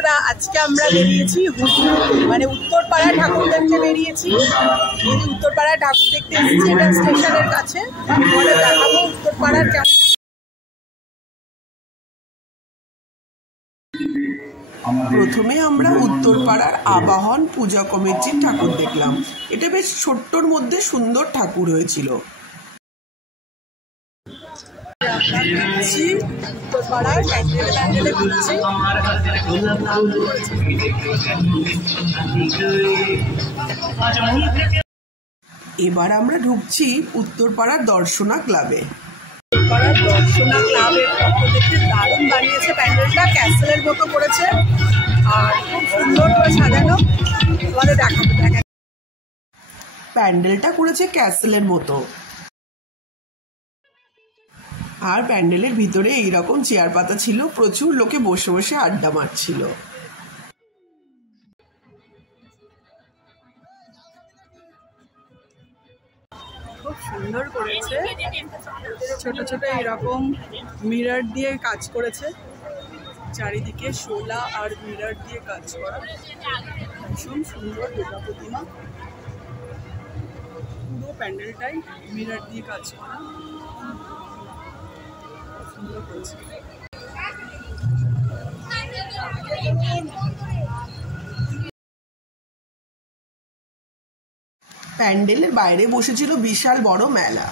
আজকে আমরা বেরিয়েছি মানে উত্তরপাড়ায় ঠাকুর দেখতে বেরিয়েছি। উত্তরপাড়ায় ঠাকুর দেখতে এসেছি, এটা স্টেশনের কাছে। পরে দেখাবো উত্তরপাড়ার কেমন। প্রথমে আমরা উত্তরপাড়ার আবাহন পূজা কমিটির ঠাকুর দেখলাম। এটা বেশ ছোট্টর মধ্যে সুন্দর ঠাকুর হয়েছিল। এবার আমরা ঢুকছি উত্তরপাড়ার দর্শনা ক্লাবে। দর্শনা ক্লাবের পক্ষ থেকে দারুণ বানিয়েছে প্যান্ডেলটা, ক্যাসেলের মতো করেছে আর খুব সুন্দর করে সাজানো। তোমাদের দেখাবো। প্যান্ডেলটা করেছে ক্যাসেলের মতো, আর প্যান্ডেলের ভিতরে এইরকম চেয়ার পাতা ছিল, প্রচুর লোকে বসে বসে আড্ডা মারছিল। খুব সুন্দর করেছে, ছোট ছোট এরকম মিরর দিয়ে কাজ করেছে, চারিদিকে শোলা আর মিরর দিয়ে কাজ করা, ভীষণ সুন্দর দুর্গা প্রতিমা। পুরো প্যান্ডেলটাই মিরর দিয়ে কাজ করা, সুন্দর করেছে। প্যান্ডেলের বাইরে বসেছিল বিশাল বড় মেলা।